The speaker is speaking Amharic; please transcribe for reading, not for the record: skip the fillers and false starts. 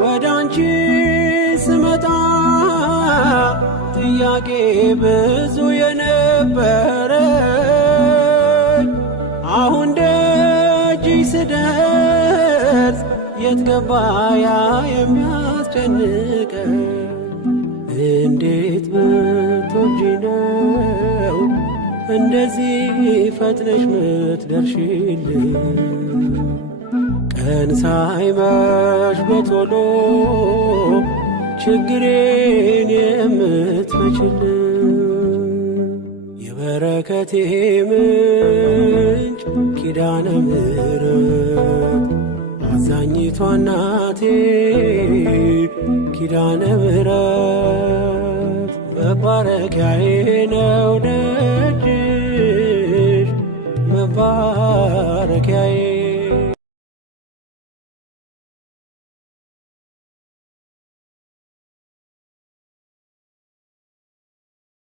ወዳንቺ ስመጣ ጥያቄ ብዙ የነበረኝ አሁን ደጅሽ ስደርስ የት ገባ ያ የሚያስጨንቀኝ? እንዴት ብትወጂ ነው እንደዚህ ፈጥነሽ ምትደርሺልኝ? ቀን ሳይመሽ በቶሎ ችግሬን የምትፈችልኝ የበረከቴ ምንጭ ኪዳነ ምሕረት አዛኝቷ እናቴ ኪዳነ ምሕረት መባረኪያዬ ነው ደጅሽ መባረኪያዬ